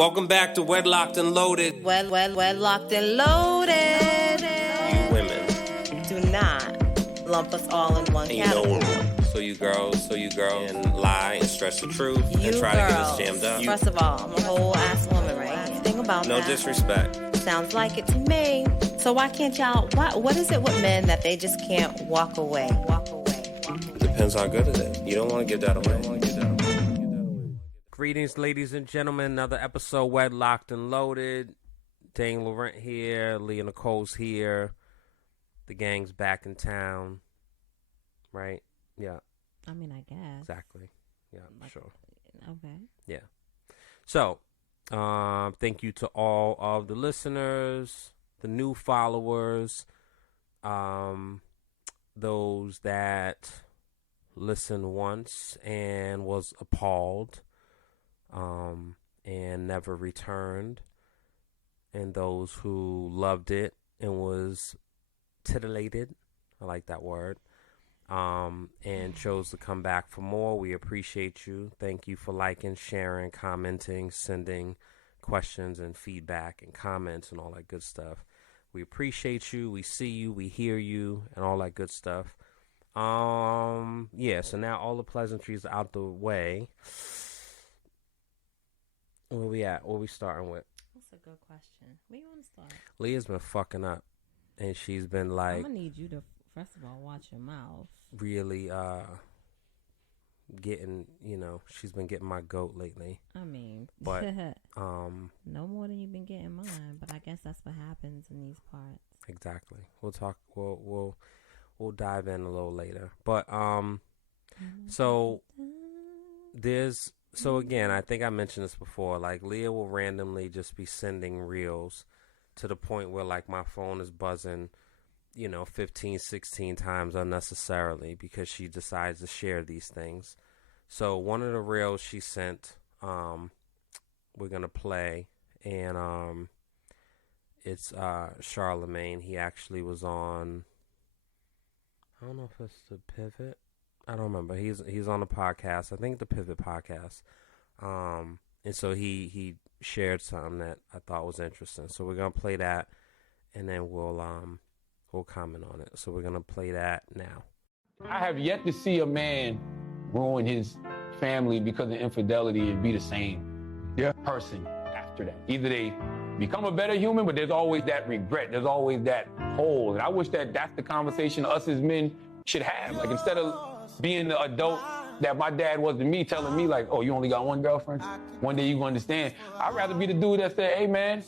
Welcome back to Wedlocked and Loaded. Wedlocked and Loaded. You women. Do not lump us all in one category. So you girls, and lie and stretch the truth You and try girls. to get us jammed up. First of all, I'm a whole ass woman, right? Think about No that. disrespect. Sounds like it to me. So why can't y'all? What is it with men that they just can't walk away? Depends how good it is. You don't want to give that away. Greetings, ladies and gentlemen. Another episode, Wedlocked and Loaded. Dane Laurent here. Leah Nicole's here. The gang's back in town. Right? Yeah. I mean, I guess. Exactly. Yeah, sure. Okay. Yeah. So, thank you to all of the listeners, the new followers, those that listened once and was appalled, and never returned, and those who loved it and was titillated. I like that word. And chose to come back for more. We appreciate you. Thank you for liking, sharing, commenting, sending questions and feedback and comments and all that good stuff. We appreciate you. We see you. We hear you and all that good stuff. Yeah, so now all the pleasantries are out the way. Where we at? What we starting with? That's a good question. Where you want to start? Leah's been fucking up. And she's been like... I'm going to need you to, first of all, watch your mouth. Really getting, she's been getting my goat lately. I mean, but no more than you've been getting mine, but I guess that's what happens in these parts. Exactly. We'll talk. We'll dive in a little later. But so again, I think I mentioned this before. Like Leah will randomly just be sending reels to the point where like my phone is buzzing, 15, 16 times unnecessarily because she decides to share these things. So one of the reels she sent, we're going to play, and it's Charlamagne. He actually was on, I don't know if it's the Pivot. I don't remember. He's on the podcast. I think the Pivot podcast. And so he shared something that I thought was interesting. So we're going to play that, and then we'll comment on it. So we're going to play that now. I have yet to see a man ruin his family because of infidelity and be the same person after that. Either they become a better human, but there's always that regret. There's always that hole. And I wish that that's the conversation us as men should have. Like instead of being the adult that my dad was to me, telling me like, oh, you only got one girlfriend? One day you gonna understand. I'd rather be the dude that said, hey man,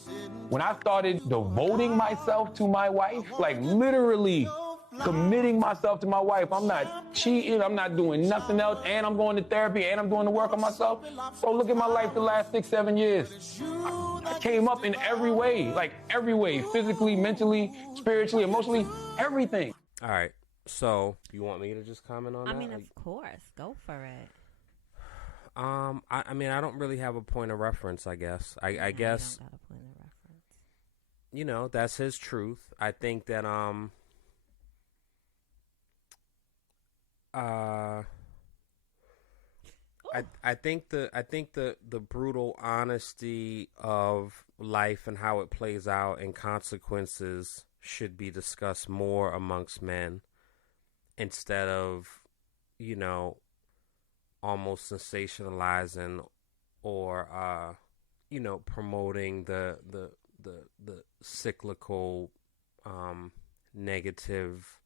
when I started devoting myself to my wife, like literally committing myself to my wife, I'm not cheating, I'm not doing nothing else, and I'm going to therapy, and I'm doing the work on myself. So look at my life the last 6-7 years. I came up in every way, physically, mentally, spiritually, emotionally, everything. All right. So, you want me to just comment on that? I mean, of course. Go for it. I mean, I don't really have a point of reference, I guess. I guess, You don't got a point of reference. That's his truth. I think that, I think the brutal honesty of life and how it plays out and consequences should be discussed more amongst men instead of, almost sensationalizing or promoting the cyclical negative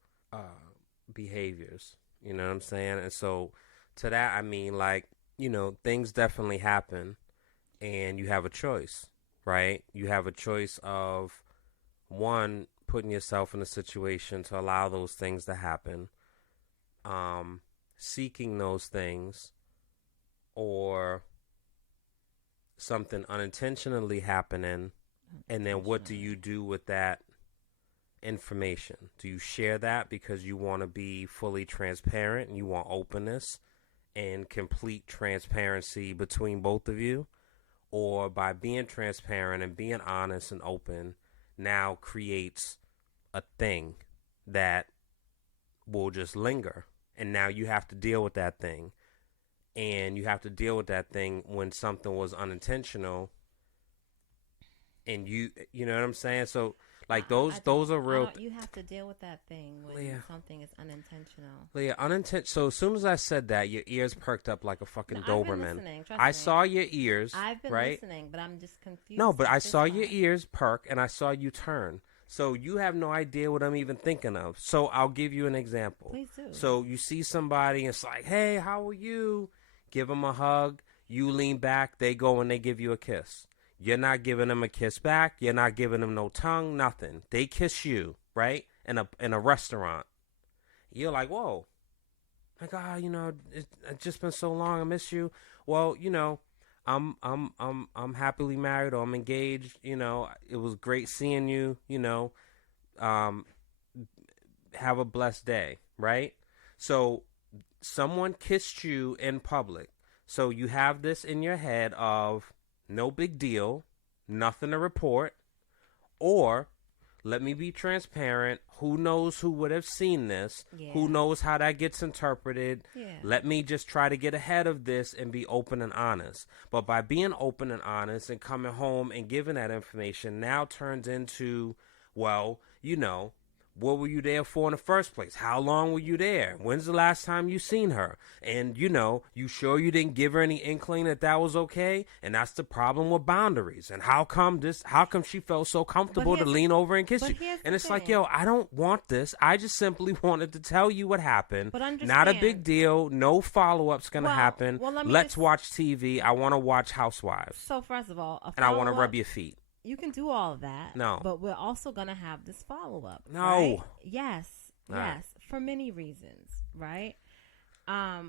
behaviors. You know what I'm saying? And so to that, I mean, like, things definitely happen and you have a choice, right? You have a choice of, one, putting yourself in a situation to allow those things to happen, seeking those things, or something unintentionally happening, and then what do you do with that information? Do you share that because you want to be fully transparent and you want openness and complete transparency between both of you? Or by being transparent and being honest and open now creates a thing that will just linger, and now you have to deal with that thing, and you have to deal with that thing when something was unintentional and you know what I'm saying? So like those are real. You have to deal with that thing when something is unintentional. Leah, so as soon as I said that, your ears perked up like a fucking Doberman. I've been listening, trust I me. saw your ears. I've been right? listening, but I'm just confused. No, but I saw your ears perk, and I saw you turn. So you have no idea what I'm even thinking of. So I'll give you an example. Please do. So you see somebody, and it's like, hey, how are you? Give them a hug. You lean back. They go and they give you a kiss. You're not giving them a kiss back. You're not giving them no tongue, nothing. They kiss you, right? In a restaurant. You're like, whoa. Like, it's just been so long. I miss you. Well, I'm happily married, or I'm engaged. It was great seeing you. Have a blessed day, right? So someone kissed you in public. So you have this in your head of no big deal, nothing to report, or let me be transparent. Who knows who would have seen this? Yeah. Who knows how that gets interpreted? Yeah. Let me just try to get ahead of this and be open and honest. But by being open and honest and coming home and giving that information now turns into, well, what were you there for in the first place? How long were you there? When's the last time you seen her? And, you sure you didn't give her any inkling that was okay? And that's the problem with boundaries. And how come she felt so comfortable to lean over and kiss you? And it's like, yo, I don't want this. I just simply wanted to tell you what happened. But understand. Not a big deal. No follow-up's going to happen. Well, let's watch TV. I want to watch Housewives. So first of all, and I want to rub your feet. You can do all of that. No. But we're also going to have this follow-up. No. Right? Yes. All yes. Right. For many reasons, right? I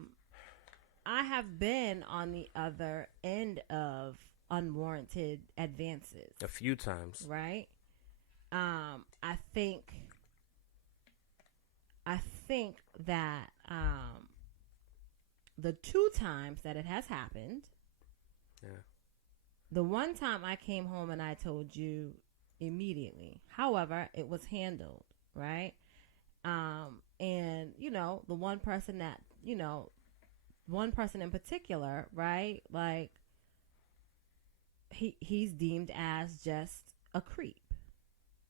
have been on the other end of unwarranted advances. A few times. Right? I think that the 2 times that it has happened. Yeah. The one time I came home and I told you immediately. However, it was handled, right? And, the one person that, one person in particular, right? Like, he's deemed as just a creep,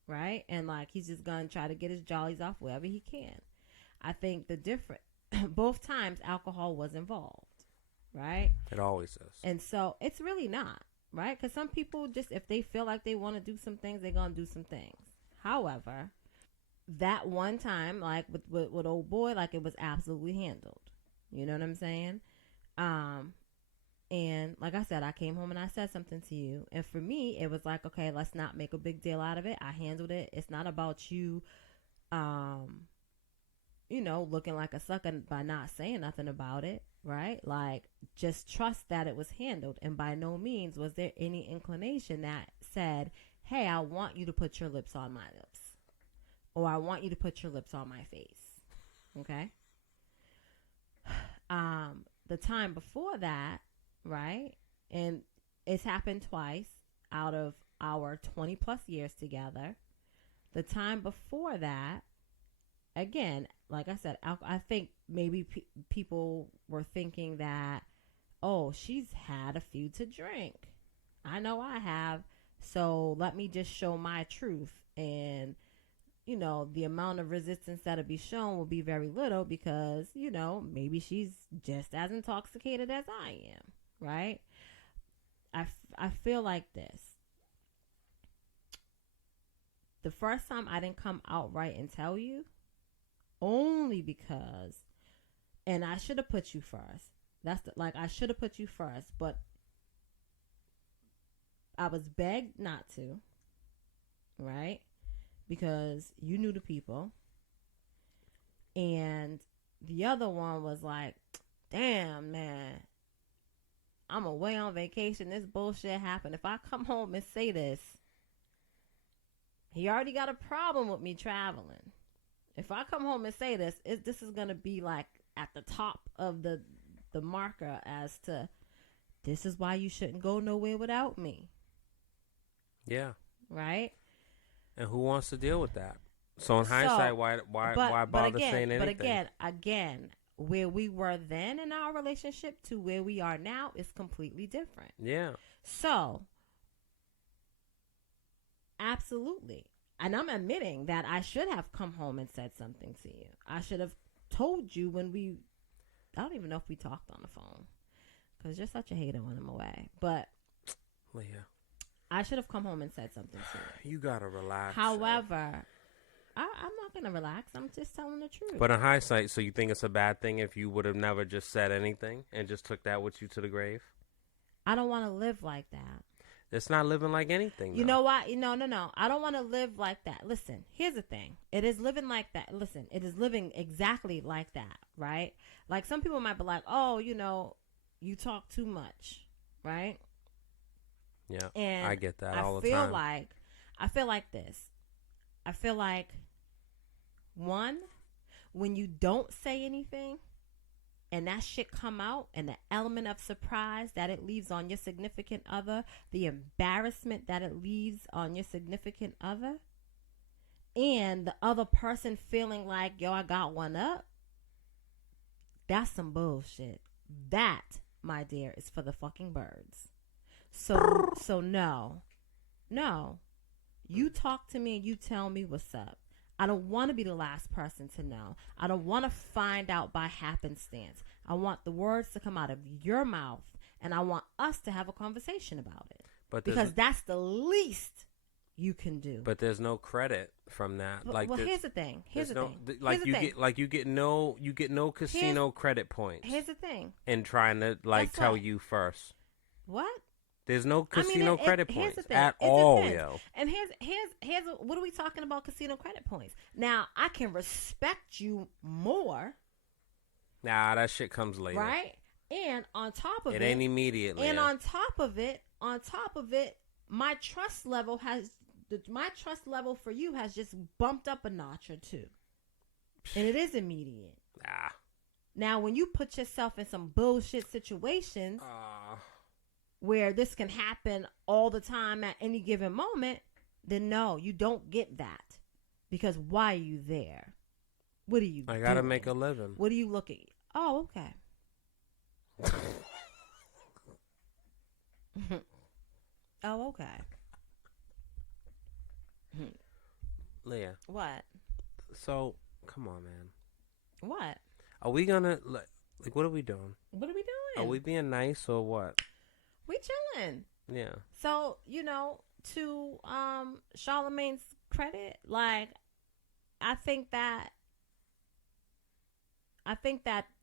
right? And, like, he's just going to try to get his jollies off wherever he can. I think both times alcohol was involved, right? It always is. And so it's really not. Right? Because some people just, if they feel like they want to do some things, they're going to do some things. However, that one time, like with old boy, like it was absolutely handled. You know what I'm saying? And like I said, I came home and I said something to you. And for me, it was like, okay, let's not make a big deal out of it. I handled it. It's not about you, looking like a sucker by not saying nothing about it. Right? Like, just trust that it was handled. And by no means was there any inclination that said, hey, I want you to put your lips on my lips. Or I want you to put your lips on my face. Okay? The time before that, right? And it's happened twice out of our 20 plus years together. The time before that, again, like I said, I think maybe people were thinking that, oh, she's had a few to drink. I know I have. So let me just show my truth. And, the amount of resistance that'll be shown will be very little because, maybe she's just as intoxicated as I am. Right? I feel like this. The first time I didn't come outright and tell you, only because, and I should have put you first. I should have put you first, but I was begged not to, right? Because you knew the people. And the other one was like, damn, man, I'm away on vacation. This bullshit happened. If I come home and say this, he already got a problem with me traveling. If I come home and say this, this is going to be like at the top of the marker as to this is why you shouldn't go nowhere without me. Yeah. Right? And who wants to deal with that? So in hindsight, why bother saying anything? But again, where we were then in our relationship to where we are now is completely different. Yeah. So Absolutely. And I'm admitting that I should have come home and said something to you. I should have told you I don't even know if we talked on the phone. Because you're such a hater when I'm away. But Leah, I should have come home and said something to you. you gotta relax. However, I'm not going to relax. I'm just telling the truth. But in hindsight, so you think it's a bad thing if you would have never just said anything and just took that with you to the grave? I don't want to live like that. It's not living like anything. You know what? No. I don't want to live like that. Listen, here's the thing. It is living like that. Listen, it is living exactly like that, right? Like some people might be like, oh, you talk too much, right? Yeah, and I get that all the time. I feel like this. I feel like, one, when you don't say anything and that shit come out and the element of surprise that it leaves on your significant other, the embarrassment that it leaves on your significant other, and the other person feeling like, yo, I got one up, that's some bullshit. That, my dear, is for the fucking birds. So no. You talk to me and you tell me what's up. I don't want to be the last person to know. I don't want to find out by happenstance. I want the words to come out of your mouth, and I want us to have a conversation about it. Because that's the least you can do. But there's no credit from that. Here's the thing. You get no casino credit points. Here's the thing. In trying to tell you first. What? There's no casino credit points at it all, depends. yo. And here's what are we talking about casino credit points? Now, I can respect you more. Nah, that shit comes later. Right? And on top of it. It ain't immediately. And on top of it, my trust level for you has just bumped up a notch or two. And it is immediate. Nah. Now, when you put yourself in some bullshit situations where this can happen all the time at any given moment, then no, you don't get that. Because why are you there? What are you doing? I gotta make a living. What are you looking? Oh, okay. Oh, okay. Leah. What? So, come on, man. What? Are we gonna, what are we doing? What are we doing? Are we being nice or what? We chilling. Yeah. So, to Charlamagne's credit, I think that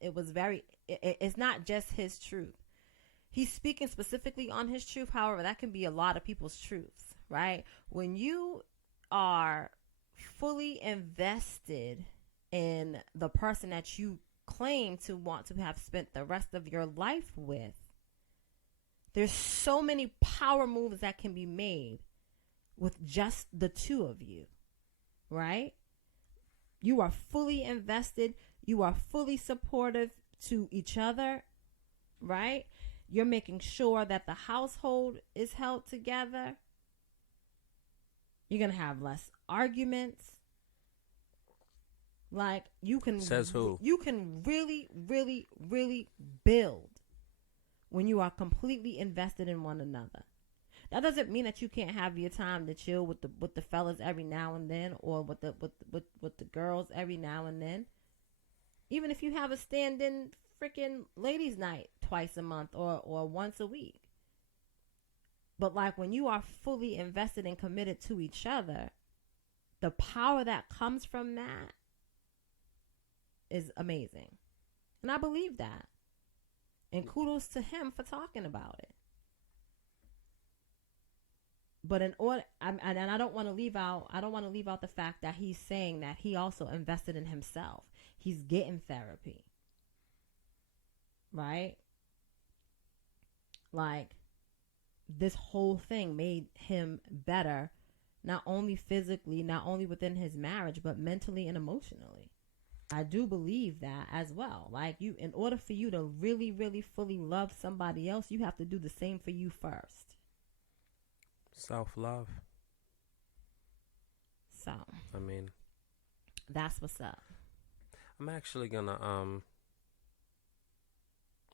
it was it's not just his truth. He's speaking specifically on his truth. However, that can be a lot of people's truths, right? When you are fully invested in the person that you claim to want to have spent the rest of your life with, there's so many power moves that can be made with just the two of you, right? You are fully invested. You are fully supportive to each other, right? You're making sure that the household is held together. You're going to have less arguments. You can... Says who? You can really, really, really build when you are completely invested in one another. That doesn't mean that you can't have your time to chill with the fellas every now and then, or with the girls every now and then. Even if you have a stand-in freaking ladies' night twice a month or once a week. But when you are fully invested and committed to each other, the power that comes from that is amazing. And I believe that. And kudos to him for talking about it. But in order, and I don't want to leave out the fact that he's saying that he also invested in himself. He's getting therapy. Right? This whole thing made him better, not only physically, not only within his marriage, but mentally and emotionally. I do believe that as well. In order for you to really, really fully love somebody else, you have to do the same for you first. Self-love. So, that's what's up. I'm actually gonna I'm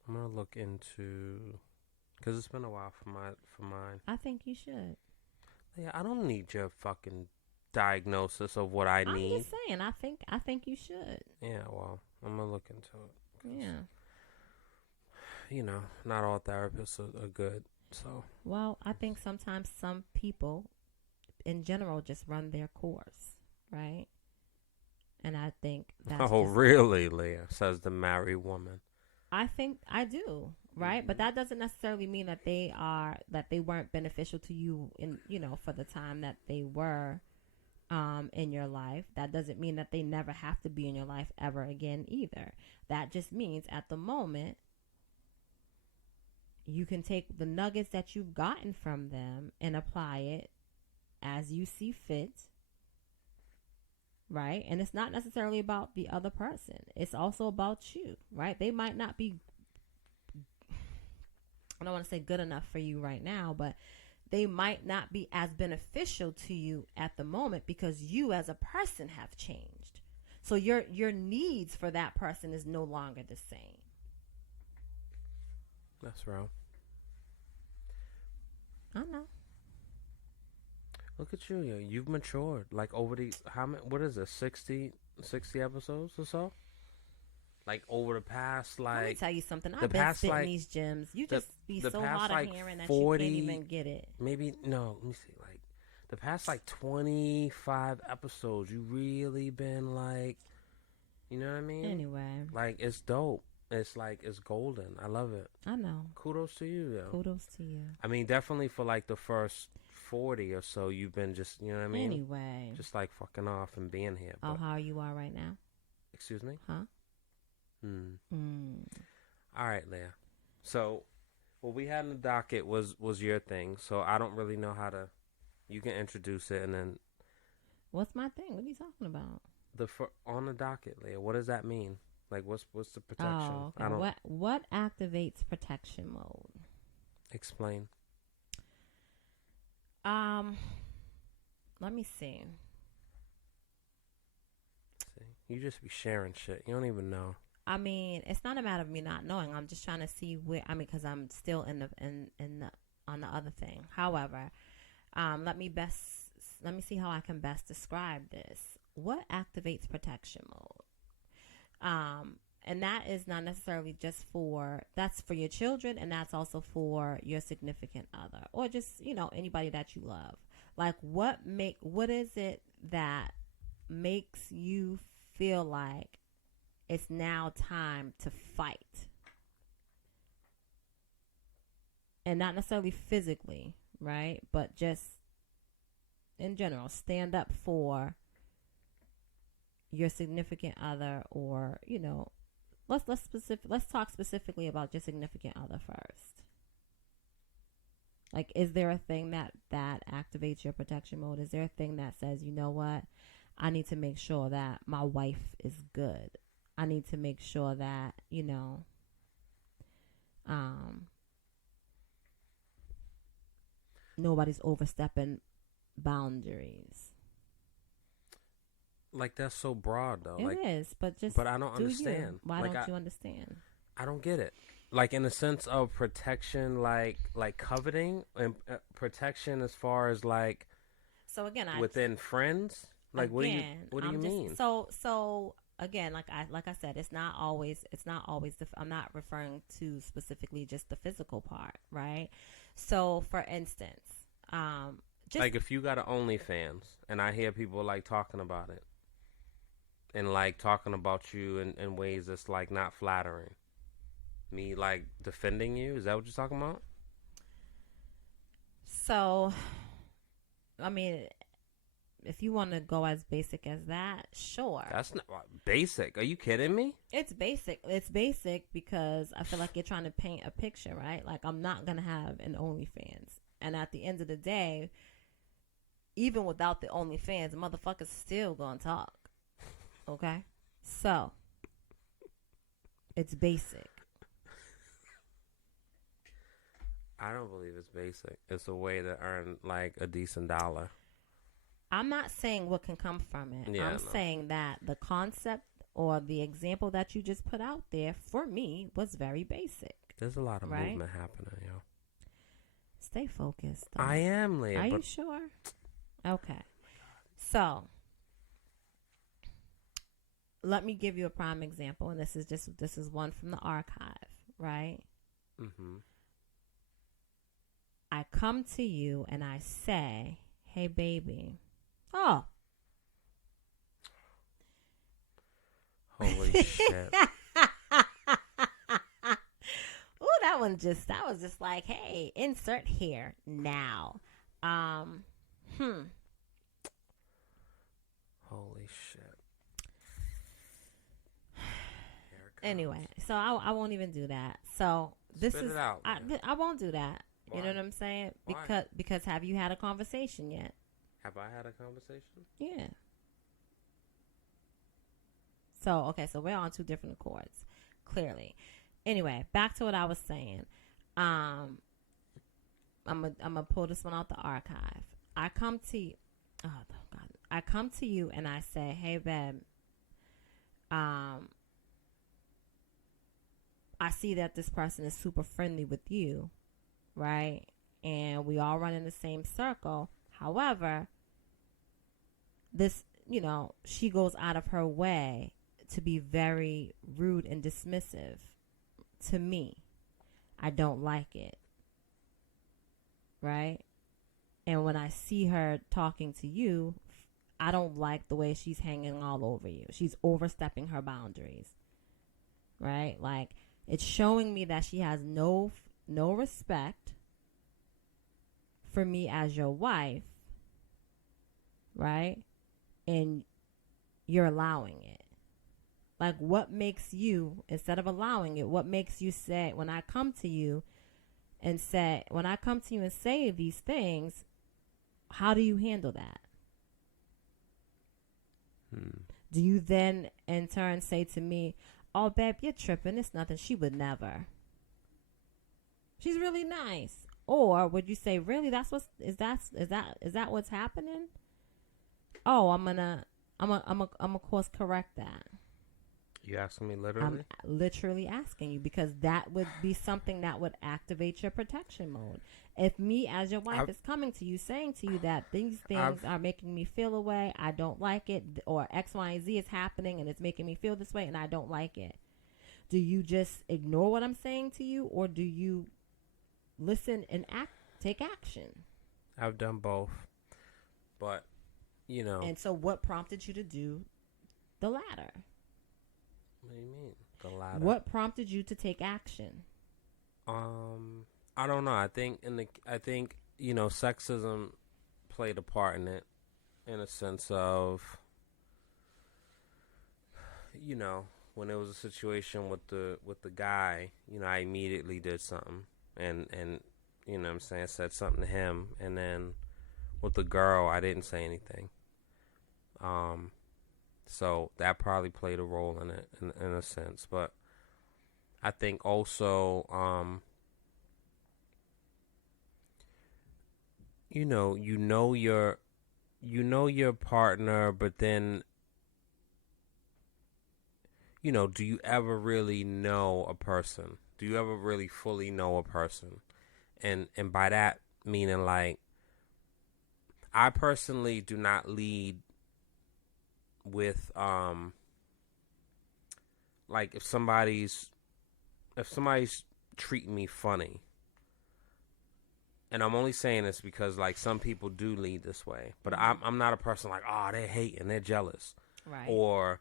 gonna look into, because it's been a while for mine. I think you should. Yeah, I don't need your fucking diagnosis of what I need. I'm just saying. I think you should. Yeah, well, I'm gonna look into it. Yeah. You know, not all therapists are good. So. Well, I think sometimes some people, in general, just run their course, right? And I think that's. Oh, really, Leah? Says the married woman. I think I do, right? But that doesn't necessarily mean that they weren't beneficial to you in, for the time that they were in your life. That doesn't mean that they never have to be in your life ever again either. That just means at the moment you can take the nuggets that you've gotten from them and apply it as you see fit. Right? And it's not necessarily about the other person. It's also about you, right? They might not be, I don't want to say good enough for you right now, but they might not be as beneficial to you at the moment because you as a person have changed. So your needs for that person is no longer the same. That's wrong. I know. Look at you. You've matured. Like over the, what is it, 60 episodes or so? Like over the past, like. Let me tell you something. I've been spitting these gems. You just be so hard of hearing that 40, you can't even get it. Maybe, no, let me see. Like, the past, 25 episodes, you really been, you know what I mean? Anyway. Like, it's dope. It's it's golden. I love it. I know. Kudos to you, yo. Kudos to you. I mean, definitely for the first 40 or so, you've been just, you know what I mean? Anyway. Just fucking off and being here. Oh, how you are right now? Excuse me? Huh? All right, Leah. So, what we had in the docket was your thing. So, I don't really know how to, you can introduce it and then. What's my thing? What are you talking about? On the docket, Leah, what does that mean? What's the protection? Oh, okay. What activates protection mode? Explain. Let me see. You just be sharing shit. You don't even know. I mean, it's not a matter of me not knowing. I'm just trying to see where. I mean, because I'm still on the other thing. However, let me see how I can best describe this. What activates protection mode? And that is not necessarily just that's for your children, and that's also for your significant other, or just, anybody that you love. What is it that makes you feel like it's now time to fight? And not necessarily physically, right? But just in general, stand up for your significant other, or let's talk specifically about your significant other first. Is there a thing that activates your protection mode? Is there a thing that says, you know what, I need to make sure that my wife is good. I need to make sure that, nobody's overstepping boundaries. That's so broad, though. It is, but I don't understand. Why don't you understand? I don't get it. In the sense of protection, like coveting, and protection as far as So again, within friends. What do you mean? So again, like I said, it's not always. I'm not referring to specifically just the physical part, right? So for instance, just if you got an OnlyFans, and I hear people talking about it. And talking about you in ways that's not flattering. Me defending you? Is that what you're talking about? So, I mean, if you want to go as basic as that, sure. That's not basic. Are you kidding me? It's basic. It's basic because I feel like you're trying to paint a picture, right? I'm not going to have an OnlyFans. And at the end of the day, even without the OnlyFans, the motherfucker's still going to talk. Okay, so it's basic. I don't believe it's basic. It's a way to earn a decent dollar. I'm not saying what can come from it. Yeah, I'm saying that the concept or the example that you just put out there for me was very basic. There's a lot of movement happening, yo. Stay focused. Though. I am, Leah. Are you sure? Okay. So, let me give you a prime example, and this is one from the archive, right? Mm-hmm. I come to you and I say, "Hey, baby." Oh. Holy shit. Ooh, that was just like, hey, insert here now. Holy shit. Anyway, so I won't even do that. So this Spit is it out, I won't do that. Why? You know what I'm saying? Why? Because have you had a conversation yet? Have I had a conversation? Yeah. So okay, so we're on two different accords, clearly. Anyway, back to what I was saying. I'm gonna pull this one out the archive. I come to you. Oh God! I come to you and I say, "Hey, babe. I see that this person is super friendly with you, right? And we all run in the same circle. However, this, she goes out of her way to be very rude and dismissive to me. I don't like it, right? And when I see her talking to you, I don't like the way she's hanging all over you. She's overstepping her boundaries, right? Like, it's showing me that she has no respect for me as your wife, right? And you're allowing it. Like, what makes you, instead of allowing it, what makes you say, when I come to you and say these things, how do you handle that? Do you then in turn say to me, "Oh, babe, you're tripping. It's nothing. She would never. She's really nice." Or would you say, "Really? Is that what's happening?" Oh, I'm gonna course correct that. You asking me literally? I'm literally asking you because that would be something that would activate your protection mode. If me as your wife is coming to you saying to you that these things are making me feel a way, I don't like it, or X, Y, and Z is happening and it's making me feel this way and I don't like it. Do you just ignore what I'm saying to you, or do you listen and take action? I've done both. But, And so what prompted you to do the latter? What do you mean, the latter? What prompted you to take action? I don't know. I think sexism played a part in it, in a sense of, when it was a situation with the guy, I immediately did something, and what I'm saying, said something to him, and then with the girl, I didn't say anything. So that probably played a role in it, in a sense. But I think also, you know your partner, but then, do you ever really know a person? Do you ever really fully know a person? And by that meaning, like, I personally do not lead with like if somebody's treating me funny, and I'm only saying this because like some people do lead this way, but I'm not a person like, oh, they're hating, they're jealous, right? Or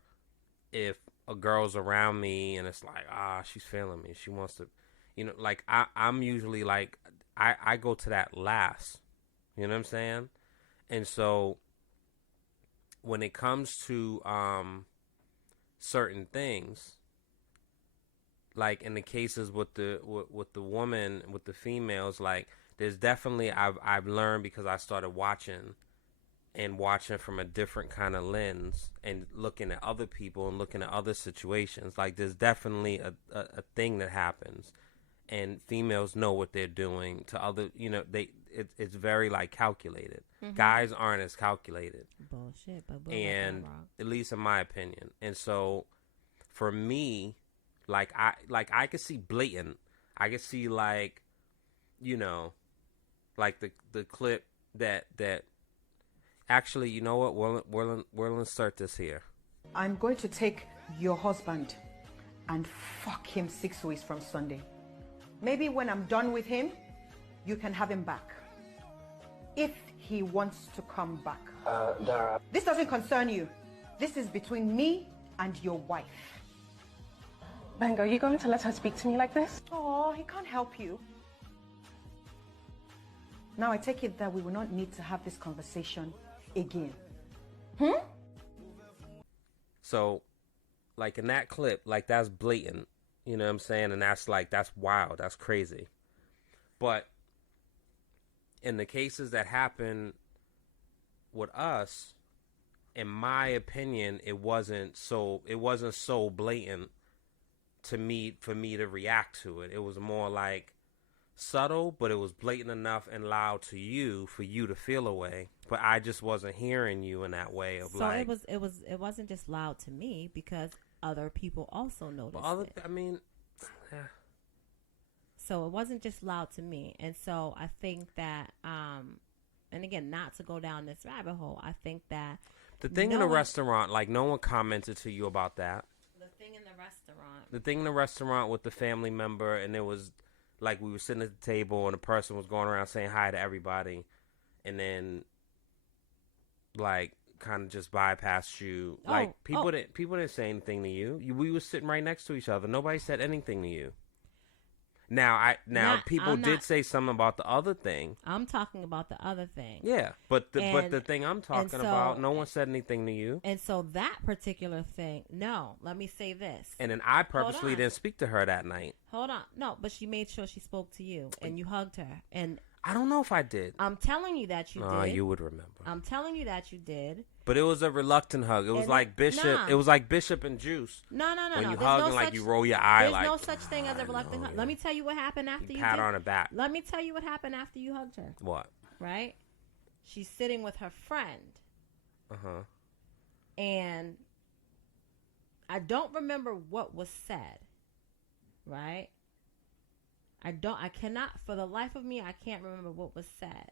if a girl's around me and it's like, she's feeling me, she wants to, like I'm usually like I go to that last, you know what I'm saying? And so when it comes to certain things, like in the cases with the woman, with the females, like there's definitely I've learned, because I started watching from a different kind of lens and looking at other people and looking at other situations. Like there's definitely a thing that happens, and females know what they're doing to other, it's very like calculated. Mm-hmm. Guys aren't as calculated. Bullshit, but and at least in my opinion. And so for me, I could see blatant. I could see like, Like the clip that actually, you know what? We'll insert this here. I'm going to take your husband and fuck him 6 weeks from Sunday. Maybe when I'm done with him, you can have him back. If he wants to come back. Dara. This doesn't concern you. This is between me and your wife. Benga, are you going to let her speak to me like this? Oh, he can't help you. Now I take it that we will not need to have this conversation again. So, like in that clip, like that's blatant, you know what I'm saying? And that's wild, that's crazy. But in the cases that happen with us, in my opinion, it wasn't so blatant for me to react to it. It was more like subtle, but it was blatant enough and loud to you for you to feel a way. But I just wasn't hearing you in that way of So like. it wasn't just loud to me because other people also noticed it. I mean, yeah. So it wasn't just loud to me. And so I think that, and again, not to go down this rabbit hole, I think that The thing in the restaurant, like no one commented to you about that. the thing in the restaurant. The thing in the restaurant with the family member, and it was like we were sitting at the table and the person was going around saying hi to everybody, and then like kind of just bypassed you. Like people didn't say anything to you. We were sitting right next to each other. Nobody said anything to you. Now people did say something about the other thing. I'm talking about the other thing. Yeah, but the thing I'm talking about, no one said anything to you. And so that particular thing, no, let me say this. And then I purposely didn't speak to her that night. Hold on. No, but she made sure she spoke to you and you hugged her. And I don't know if I did. I'm telling you that you did. You would remember. I'm telling you that you did. But it was a reluctant hug. It was like Bishop. Nah. It was like Bishop and Juice. No. When you There's hug no and like such- you roll your eye, There's like no such thing as a reluctant hug. Let me tell you what happened after you pat did. her on the back. Let me tell you what happened after you hugged her. What? Right? She's sitting with her friend. And I don't remember what was said. Right? I cannot, for the life of me, I can't remember what was said.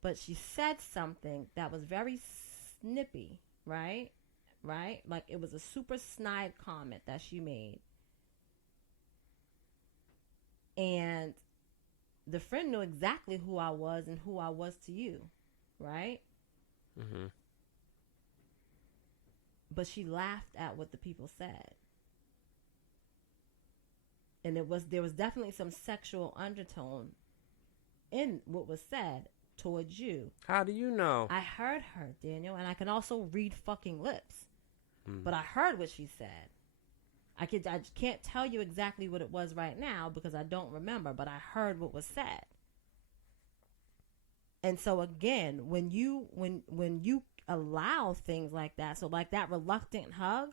But she said something that was very snippy, right? Right? Like it was a super snide comment that she made. And the friend knew exactly who I was and who I was to you, right? Mm-hmm. But she laughed at what the people said. And there was definitely some sexual undertone in what was said towards you. How do you know? I heard her, Daniel, and I can also read fucking lips. But I heard what she said. I can't tell you exactly what it was right now because I don't remember, but I heard what was said. And so again, when you allow things like that, so like that reluctant hug,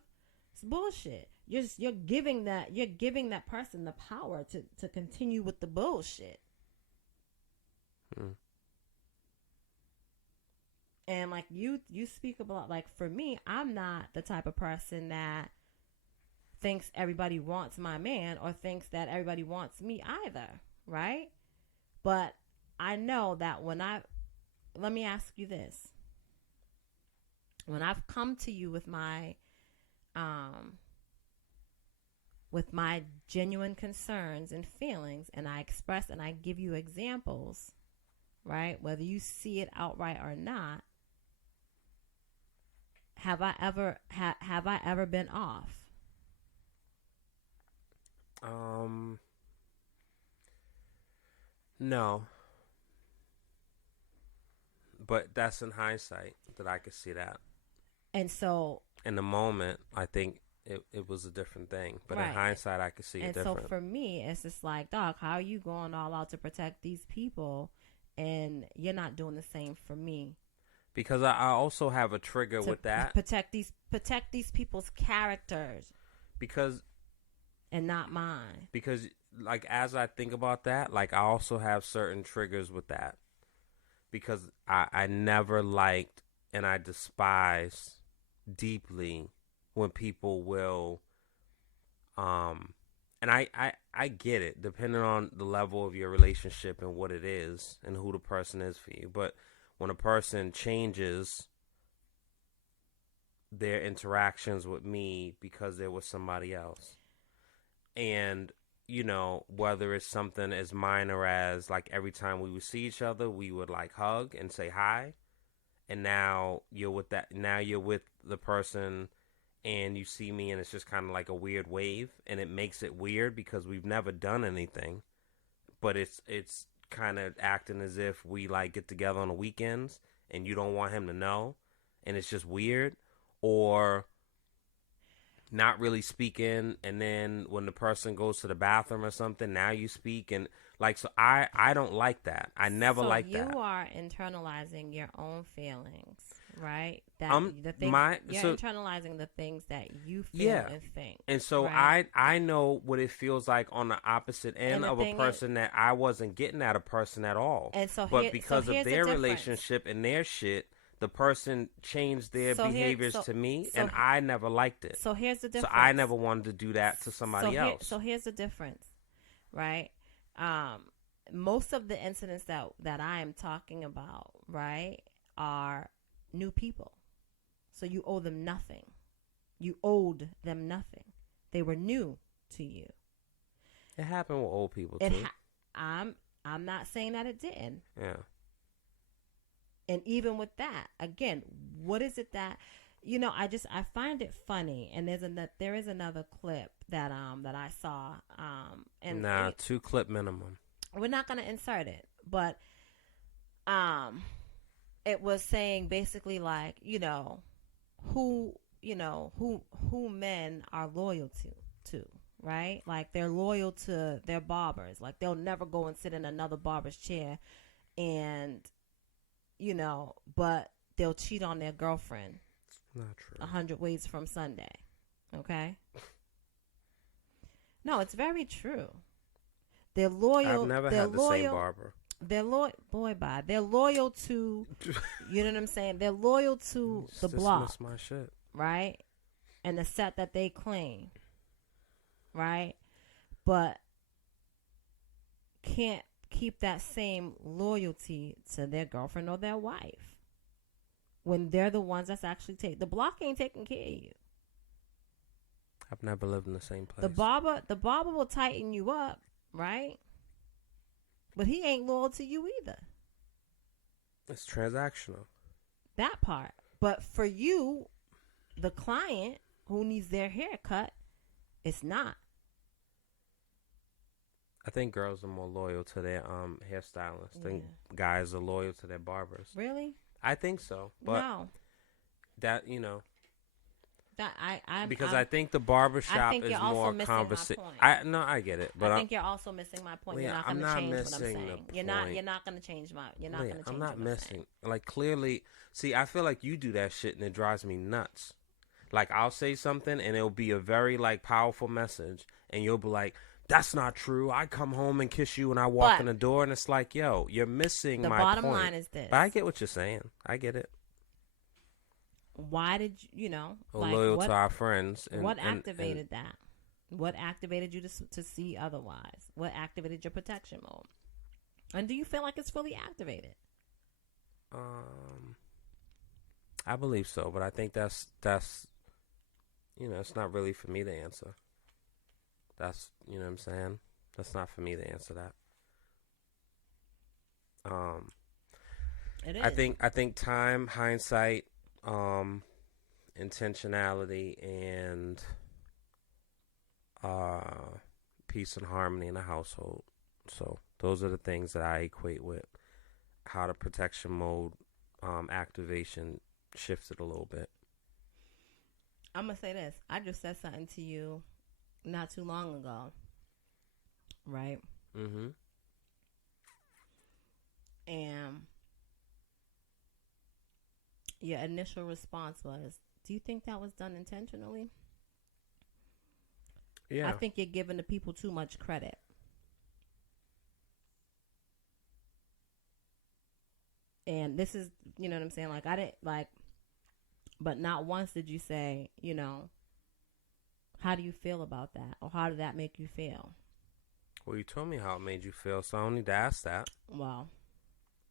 it's bullshit. You're giving that person the power to continue with the bullshit. And like you speak about, like, for me, I'm not the type of person that thinks everybody wants my man or thinks that everybody wants me either, right? But I know that let me ask you this. When I've come to you with my genuine concerns and feelings, and I express and I give you examples, right? Whether you see it outright or not, have I ever been off? No. But that's in hindsight that I could see that. And so in the moment, I think it was a different thing. But in hindsight, I could see it different. And so for me, it's just like, dog, how are you going all out to protect these people and you're not doing the same for me? Because I also have a trigger with that. Protect these people's characters. And not mine. Because like as I think about that, like I also have certain triggers with that. Because I never liked and I despise deeply when people will And I get it, depending on the level of your relationship and what it is and who the person is for you. But when a person changes their interactions with me because they're with somebody else, and, you know, whether it's something as minor as, like, every time we would see each other, we would, like, hug and say hi, and now you're with the person and you see me and it's just kind of like a weird wave, and it makes it weird because we've never done anything, but it's kind of acting as if we, like, get together on the weekends and you don't want him to know, and it's just weird. Or not really speaking, and then when the person goes to the bathroom or something, now you speak, and, like, so I don't like that. I never liked that. So you are internalizing your own feelings, right? That you're internalizing the things that you feel and think. And so right? I know what it feels like on the opposite end of a person that I wasn't getting at a person at all. And so because of their relationship and their shit, the person changed their behaviors to me, and I never liked it. So here's the difference. So I never wanted to do that to somebody else. So here's the difference, right? Most of the incidents that I am talking about, right, are new people. So you owe them nothing. You owed them nothing. They were new to you. It happened with old people too. I'm not saying that it didn't. Yeah. And even with that, again, what is it that, you know, I find it funny. And there is another clip that I saw. And 2 clip minimum. We're not going to insert it, but it was saying basically, like, who men are loyal to, right? Like, they're loyal to their barbers. Like, they'll never go and sit in another barber's chair, and but they'll cheat on their girlfriend. Not true. 100 ways from Sunday. Okay? No, it's very true. They're loyal. I've never had the same barber. They're loyal. Boy, bye. They're loyal to, you know what I'm saying? They're loyal to the block. That's my shit. Right? And the set that they claim. Right? But can't keep that same loyalty to their girlfriend or their wife when they're the ones that's actually the block ain't taking care of you. I've never lived in the same place. The barber will tighten you up, right? But he ain't loyal to you either. It's transactional. That part. But for you, the client who needs their hair cut, it's not. I think girls are more loyal to their hairstylists than guys are loyal to their barbers. Really? I think so. But no. That, because I think the barbershop is more conversation. I get it, but I think you're also missing my point. You're not going to change what I'm saying. You're not going to change my. You're not going to change. I'm not missing. Like, clearly, see, I feel like you do that shit and it drives me nuts. Like, I'll say something and it'll be a very, like, powerful message, and you'll be like, "That's not true. I come home and kiss you when I walk in the door," and it's like, yo, you're missing my point. The bottom line is this. But I get what you're saying. I get it. Why did loyal to our friends? What activated that? What activated you to see otherwise? What activated your protection mode? And do you feel like it's fully activated? I believe so, but I think that's it's not really for me to answer. That's, you know what I'm saying? That's not for me to answer that. It is. I think time, hindsight, intentionality, and peace and harmony in the household. So those are the things that I equate with how the protection mode activation shifted a little bit. I'm gonna say this. I just said something to you not too long ago, right? Mm-hmm. And your initial response was, do you think that was done intentionally? Yeah. I think you're giving the people too much credit. And this is, you know what I'm saying? Like, I didn't, like, but not once did you say, How do you feel about that? Or how did that make you feel? Well, you told me how it made you feel, so I don't need to ask that. Well,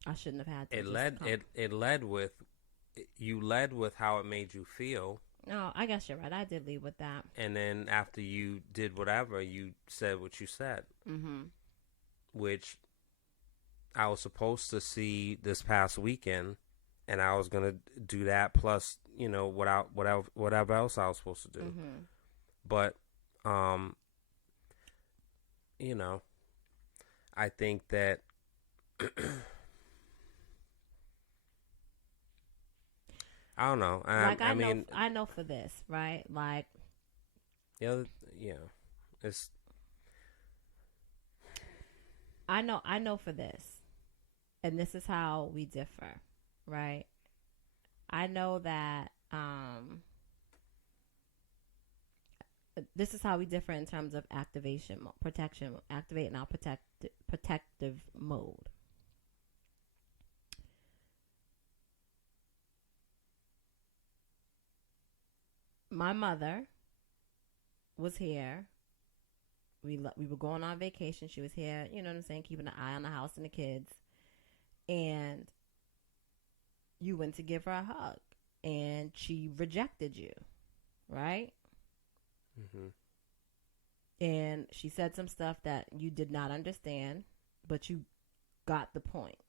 I shouldn't have had to. It led with how it made you feel. No, I guess you're right. I did lead with that. And then after you did whatever, you said what you said. Mm-hmm. Which I was supposed to see this past weekend, and I was going to do that plus, you know, whatever else I was supposed to do. Mm-hmm. But, you know, I think that I don't know. I mean, I know for this, right? Like, yeah, it's. I know for this, and this is how we differ, right? I know that this is how we differ in terms of activating our protective mode. My mother was here. We were going on vacation. She was here, you know what I'm saying, keeping an eye on the house and the kids. And you went to give her a hug, and she rejected you, right? Mm-hmm. And she said some stuff that you did not understand, but you got the point.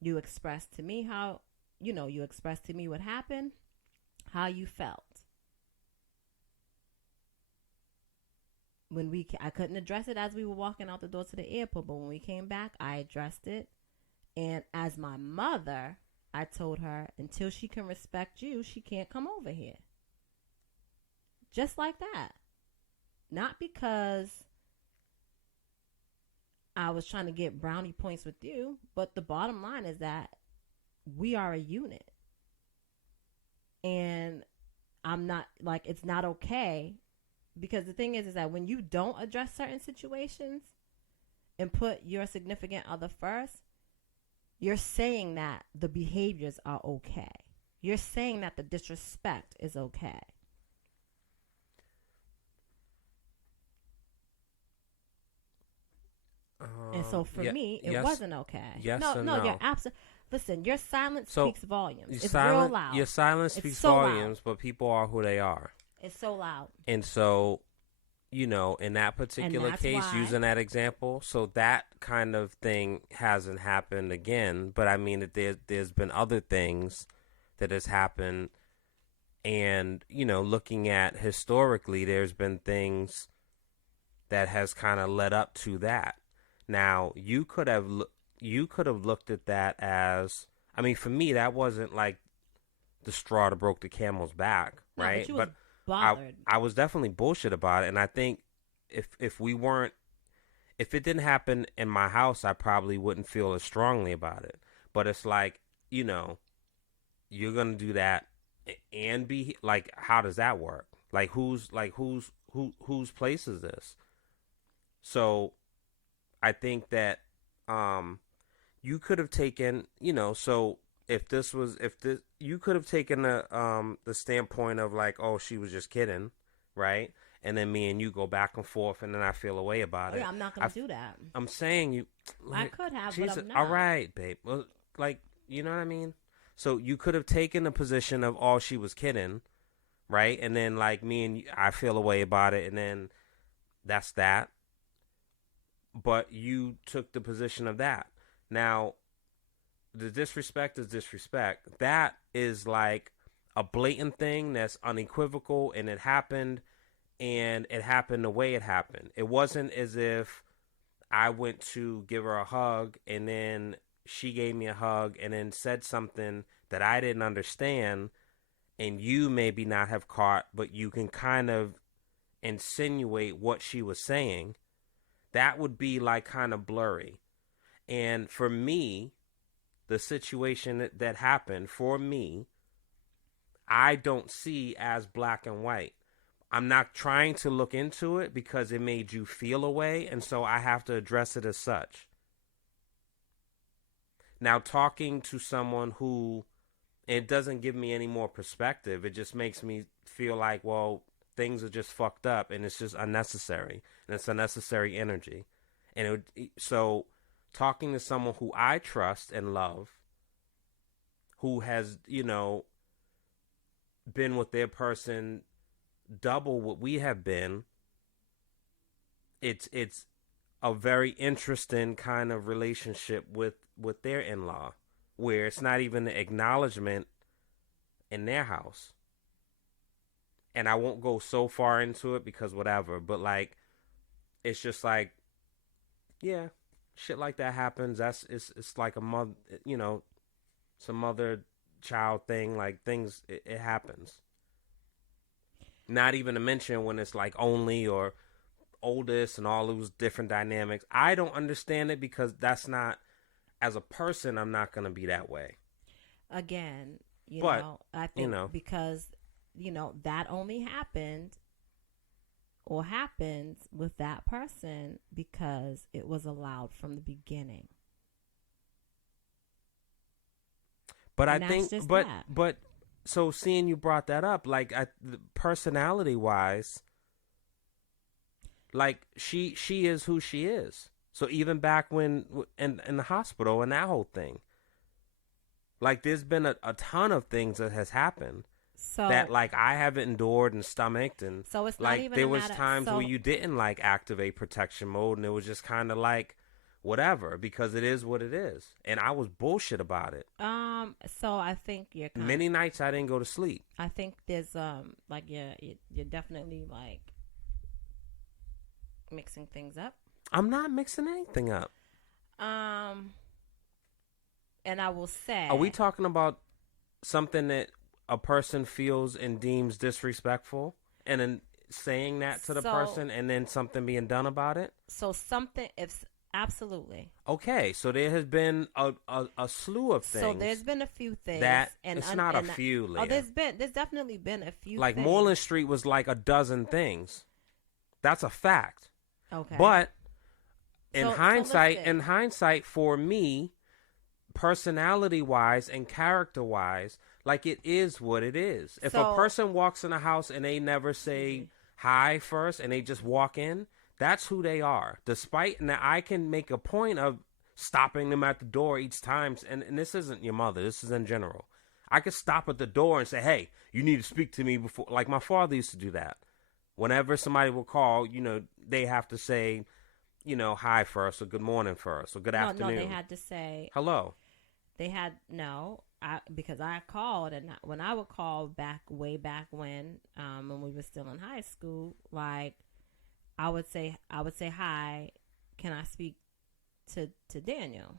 You expressed to me what happened, how you felt. I couldn't address it as we were walking out the door to the airport, but when we came back, I addressed it. And as my mother, I told her, until she can respect you, she can't come over here. Just like that. Not because I was trying to get brownie points with you, but the bottom line is that we are a unit. And I'm not, like, it's not okay. Because the thing is that when you don't address certain situations and put your significant other first, you're saying that the behaviors are okay. You're saying that the disrespect is okay. And so for me, it wasn't okay. Yes no, no. You're absolutely. Listen, your silence speaks volumes. It's real loud. Your silence speaks volumes, but people are who they are. It's so loud. And so, you know, in that particular case, using that example, so that kind of thing hasn't happened again. But I mean, there's been other things that has happened. And, you know, looking at historically, there's been things that has kind of led up to that. Now, you could have looked at that as, I mean, for me, that wasn't like the straw that broke the camel's back, right? But bothered. I was definitely bullshit about it, and I think if it didn't happen in my house, I probably wouldn't feel as strongly about it. But it's like, you know, you're gonna do that and be like, how does that work? Like whose place is this? So I think that you could have taken, you know, so you could have taken the standpoint of like, oh, she was just kidding, right? And then me and you go back and forth, and then I feel a way about it. Yeah, I'm not gonna do that. I'm saying you. Like, I could have, Jesus, but I'm not. All right, babe. Well, like, you know what I mean? So you could have taken the position of, oh, she was kidding, right? And then like me and you, I feel a way about it, and then that's that. But you took the position of that. Now, the disrespect is disrespect. That is like a blatant thing that's unequivocal, and it happened the way it happened. It wasn't as if I went to give her a hug and then she gave me a hug and then said something that I didn't understand and you maybe not have caught, but you can kind of insinuate what she was saying. That would be like kind of blurry. And for me, the situation that happened, for me, I don't see as black and white. I'm not trying to look into it because it made you feel a way, and so I have to address it as such. Now, talking to someone who, it doesn't give me any more perspective. It just makes me feel like, well, things are just fucked up, and it's just unnecessary, and it's unnecessary energy. And so talking to someone who I trust and love, who has, you know, been with their person double what we have been, it's a very interesting kind of relationship with their in-law, where it's not even an acknowledgement in their house. And I won't go so far into it because whatever, but like, it's just like, yeah, shit like that happens. It's like a mother, you know, some mother child thing, like things, it happens. Not even to mention when it's like only or oldest and all those different dynamics. I don't understand it because that's not, as a person, I'm not going to be that way. Again, I think because, that only happened or happens with that person because it was allowed from the beginning. But I think, but so seeing you brought that up, like personality wise, like she is who she is. So even back when in the hospital and that whole thing, like there's been a ton of things that has happened that like I haven't endured and stomached, and so it's like not even there was times where you didn't like activate protection mode, and it was just kind of like whatever, because it is what it is, and I was bullshit about it. So I think you're many nights I didn't go to sleep. I think there's like you're definitely like mixing things up. I'm not mixing anything up. And I will say, are we talking about something that a person feels and deems disrespectful, and then saying that to the person, and then something being done about it? So something, if absolutely. Okay, so there has been a slew of things. So there's been a few things that it's not a few. Leah. There's definitely been a few. Like things. Moreland Street was like a dozen things. That's a fact. Okay, but in hindsight, for me, personality wise and character wise, like it is what it is. If a person walks in a house and they never say hi first and they just walk in, that's who they are. Despite now, I can make a point of stopping them at the door each time, and this isn't your mother. This is in general. I could stop at the door and say, "Hey, you need to speak to me before." Like my father used to do that. Whenever somebody will call, they have to say, hi first, or good morning first, or good afternoon. No, they had to say hello. They had because I called, and when I would call way back when we were still in high school, like I would say, hi, can I speak to Daniel?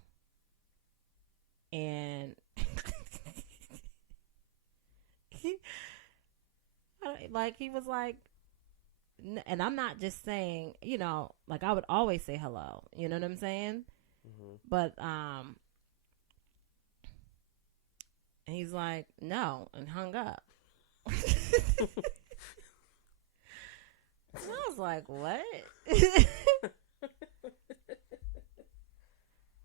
And he was like, and I'm not just saying, like I would always say hello, you know what I'm saying? Mm-hmm. But and he's like, no, and hung up. And I was like, what?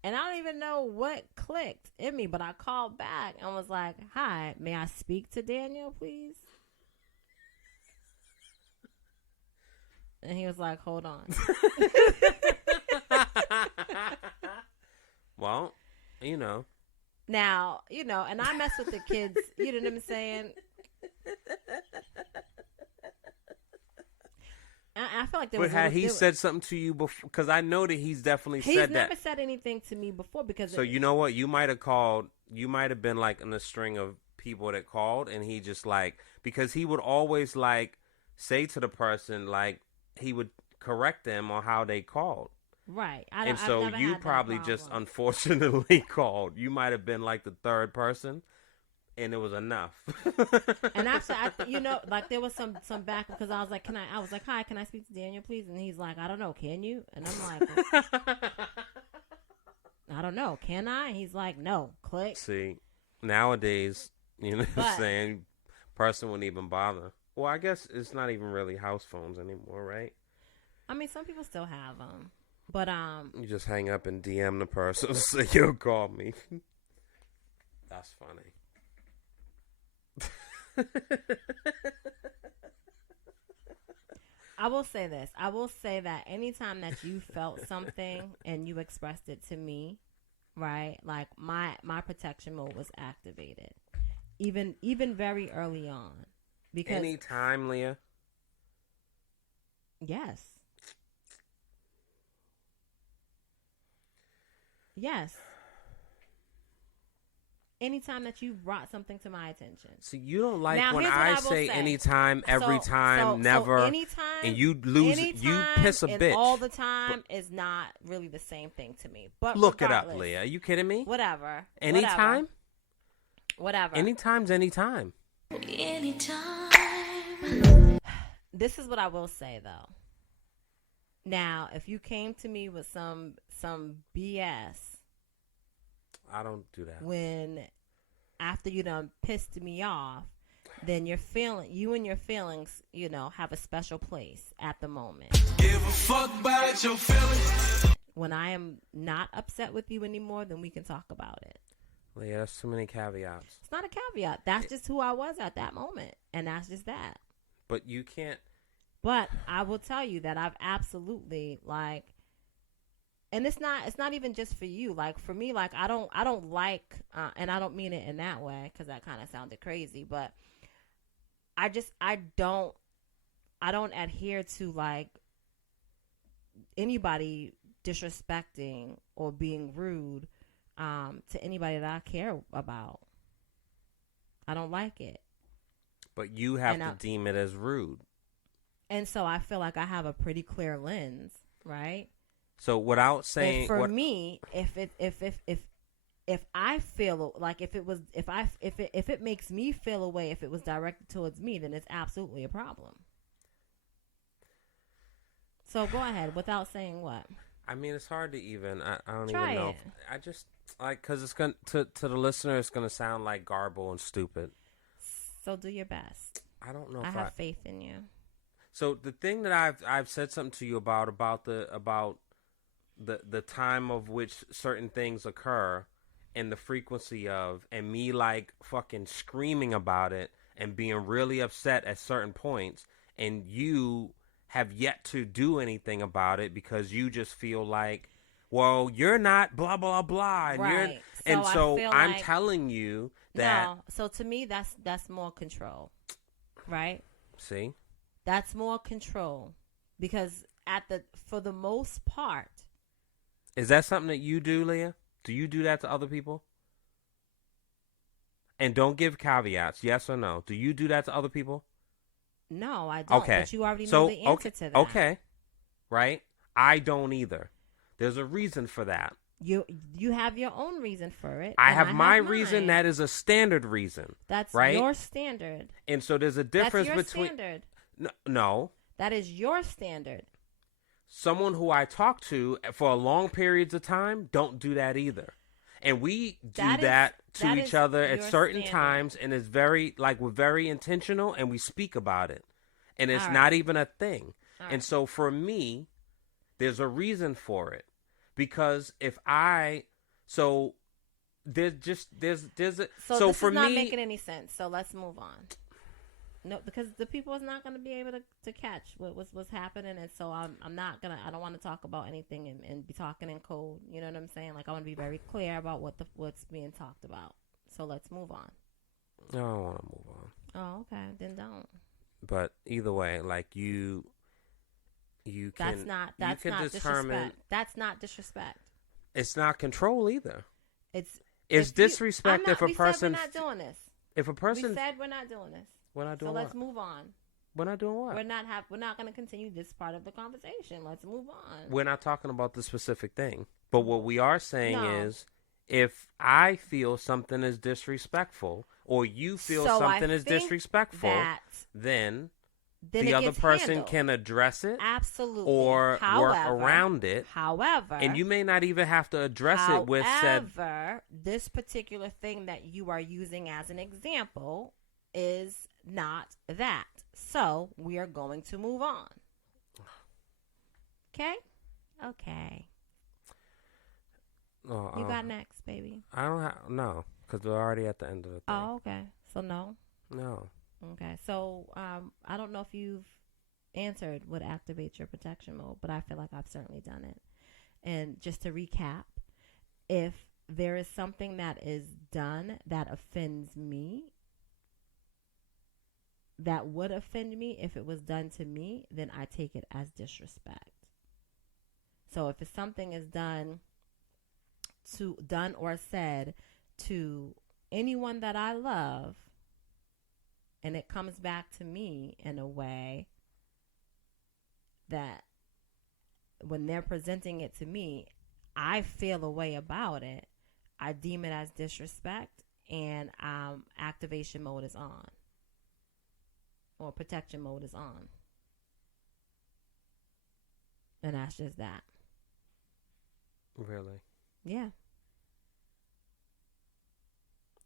And I don't even know what clicked in me, but I called back and was like, hi, may I speak to Daniel, please? And he was like, hold on. Well, Now, and I mess with the kids, you know what I'm saying? I feel like there was... But had he said something to you before? Because I know that he's definitely said that. He's never said anything to me before because... So you know what? You might have called... You might have been like in a string of people that called, and he just like... Because he would always like say to the person, like, he would correct them on how they called. Right. And so you probably just unfortunately called. You might have been like the third person, and it was enough. And actually, like there was some back, because I was like, hi, can I speak to Daniel, please? And he's like, I don't know, can you? And I'm like, I don't know, can I? And he's like, no, click. See, nowadays, what I'm saying, person wouldn't even bother. Well, I guess it's not even really house phones anymore, right? I mean, some people still have them. But you just hang up and DM the person and say, yo, call me. That's funny. I will say this. I will say that anytime that you felt something and you expressed it to me, right? Like my protection mode was activated, even very early on. Because anytime, Leah. Yes. Yes. Anytime that you brought something to my attention. So you don't like now, when I say say anytime, every time, never, so anytime, and you lose, you piss a and bitch. all the time is not really the same thing to me. But look it up, Leah. Are you kidding me? Whatever. Anytime? Whatever. Anytime's anytime. Anytime. This is what I will say, though. Now, if you came to me with some BS, I don't do that. when after you done pissed me off, then you and your feelings, have a special place at the moment. Give a fuck about your feelings. When I am not upset with you anymore, then we can talk about it. Leah, that's too many caveats. It's not a caveat. That's just who I was at that moment, and that's just that. But you can't. But I will tell you that I've absolutely and it's not even just for you. Like for me, like I don't like, and I don't mean it in that way because that kind of sounded crazy. But I don't adhere to like anybody disrespecting or being rude to anybody that I care about. I don't like it. But you have to deem it as rude. And so I feel like I have a pretty clear lens, right? So without saying, and for me, if I feel like if it makes me feel a way, if it was directed towards me, then it's absolutely a problem. So go ahead without saying what. I mean, it's hard to even. I don't Try even know. it. I just because it's going to the listener, it's gonna sound like garble and stupid. So do your best. I don't know. I have faith in you. So the thing that I've said something to you about the time of which certain things occur and the frequency of, and me like fucking screaming about it and being really upset at certain points, and you have yet to do anything about it because you just feel like, well, you're not blah blah blah, and right. so I'm like, telling you that. No, so to me that's more control, right? See, that's more control because for the most part. Is that something that you do, Leah? Do you do that to other people? And don't give caveats, yes or no. Do you do that to other people? No, I don't. Okay. But you already know the answer to that. Okay. Right? I don't either. There's a reason for that. You have your own reason for it. I have my reason. That is a standard reason. That's right? your standard. And so there's a difference That's your between standard. No. That is your standard. Someone who I talk to for long periods of time don't do that either. And we do that to each other at certain times, and it's very, we're very intentional, and we speak about it. And it's not even a thing. And so for me, there's a reason for it. Because if so this is not making any sense. So let's move on. No, because the people is not going to be able to catch what's happening, and so I'm not gonna. I don't want to talk about anything and be talking in code. You know what I'm saying? Like I want to be very clear about what's being talked about. So let's move on. I don't want to move on. Oh, okay. Then don't. But either way, like you can. That's not disrespect. That's not disrespect. It's not control either. It's disrespect if a person. We said we're not doing this. If a person. We said we're not doing this. We're not doing so what? let's move on. We're not doing what? We're not going to continue this part of the conversation. Let's move on. We're not talking about the specific thing. But what we are saying is, if I feel something is disrespectful, or you feel something is disrespectful, then the other person can address it. Absolutely. Or work around it. However. And you may not even have to address it with said. However, this particular thing that you are using as an example is not that. So we are going to move on. Okay? Okay. You got next, baby. I don't have, no, because we're already at the end of the thing. Oh, okay. So no? No. Okay. So I don't know if you've answered what activates your protection mode, but I feel like I've certainly done it. And just to recap, if there is something that is done that offends me, that would offend me if it was done to me, then I take it as disrespect. So if it's something is done or said to anyone that I love, and it comes back to me in a way that when they're presenting it to me, I feel a way about it, I deem it as disrespect, and activation mode is on. Or protection mode is on. And that's just that. Really? Yeah.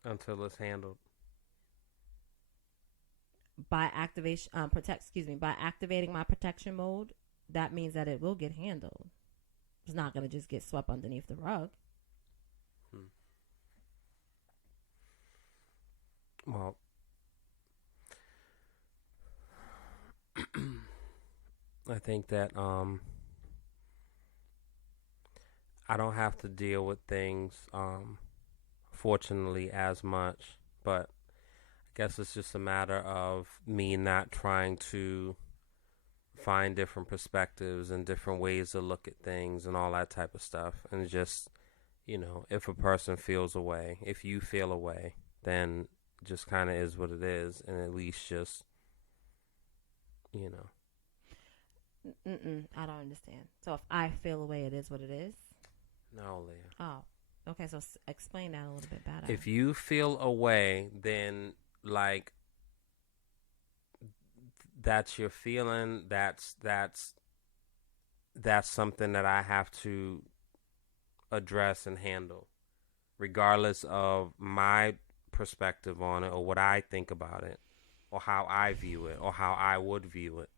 Until it's handled. By activating my protection mode, that means that it will get handled. It's not going to just get swept underneath the rug. Well, I think that I don't have to deal with things fortunately as much, but I guess it's just a matter of me not trying to find different perspectives and different ways to look at things and all that type of stuff. And just, if a person feels a way, if you feel a way, then just kind of is what it is. And at least just, I don't understand. So if I feel a way, it is what it is? No, Leah. Oh, okay. So explain that a little bit better. If you feel a way, then that's your feeling. That's something that I have to address and handle, regardless of my perspective on it or what I think about it or how I view it or how I would view it.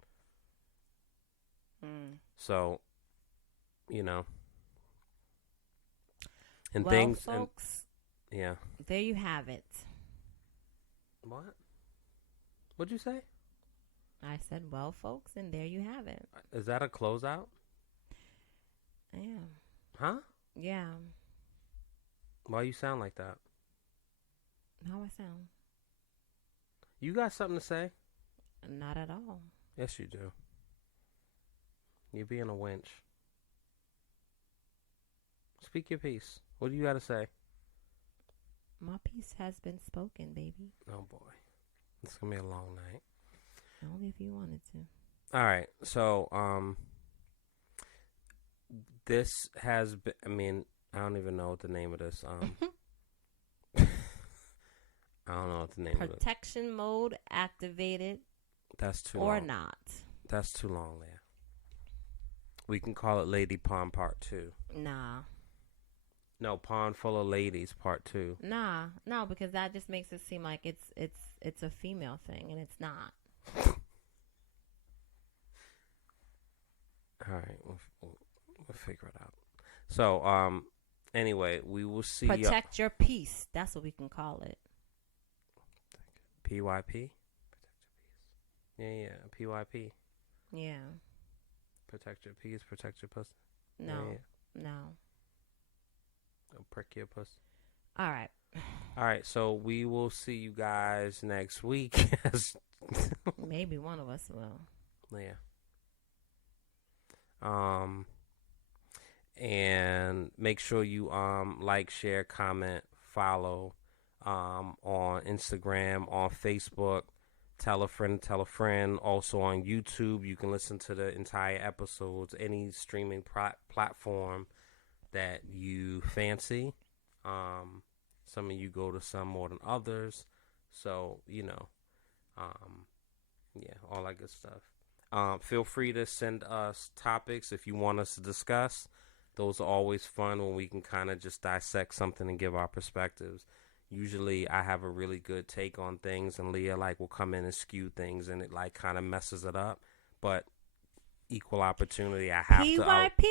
So, and well, things, folks, and, yeah. There you have it. What? What'd you say? I said, well, folks, and there you have it. Is that a closeout? Yeah. Huh? Yeah. Why you sound like that? How I sound? You got something to say? Not at all. Yes, you do. You're being a wench. Speak your piece. What do you got to say? My piece has been spoken, baby. Oh, boy. It's going to be a long night. Only if you wanted to. All right. So, this has been, I don't even know what the name of this. I don't know what the name of it. Protection mode activated. That's too or long. Not. That's too long, Leah. We can call it Lady Pond Part 2. Nah. No, Pond Full of Ladies Part 2. Nah. No, because that just makes it seem like it's a female thing, and it's not. All right. We'll figure it out. So, anyway, we will see. Protect your peace. That's what we can call it. PYP? Protect your peace. Yeah. PYP. Yeah. Protect your peace, protect your pussy. No. Yeah. No. Don't prick your pussy. All right. All right, so we will see you guys next week. Maybe one of us will. Yeah. And make sure you like, share, comment, follow on Instagram, on Facebook. Tell a friend. Also on YouTube, you can listen to the entire episodes, any streaming platform that you fancy. Some of you go to some more than others. So, yeah, all that good stuff. Feel free to send us topics if you want us to discuss. Those are always fun when we can kind of just dissect something and give our perspectives. Usually I have a really good take on things, and Leah will come in and skew things, and it kind of messes it up. But equal opportunity, I have PYP.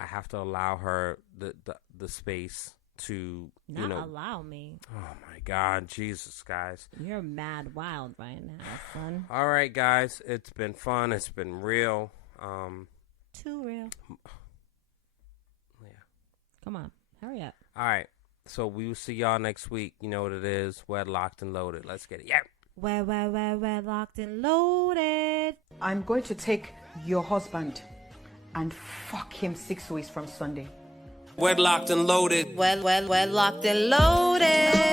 I have to allow her the space to not allow me. Oh my God. Jesus, guys. You're mad wild right now, son. All right, guys. It's been fun. It's been real. Too real. Yeah. Come on. Hurry up. All right. So we will see y'all next week. You know what it is. Wedlocked and loaded. Let's get it. Yeah. We're locked and loaded. I'm going to take your husband and fuck him 6 weeks from Sunday. Wedlocked and loaded. Wedlocked and loaded.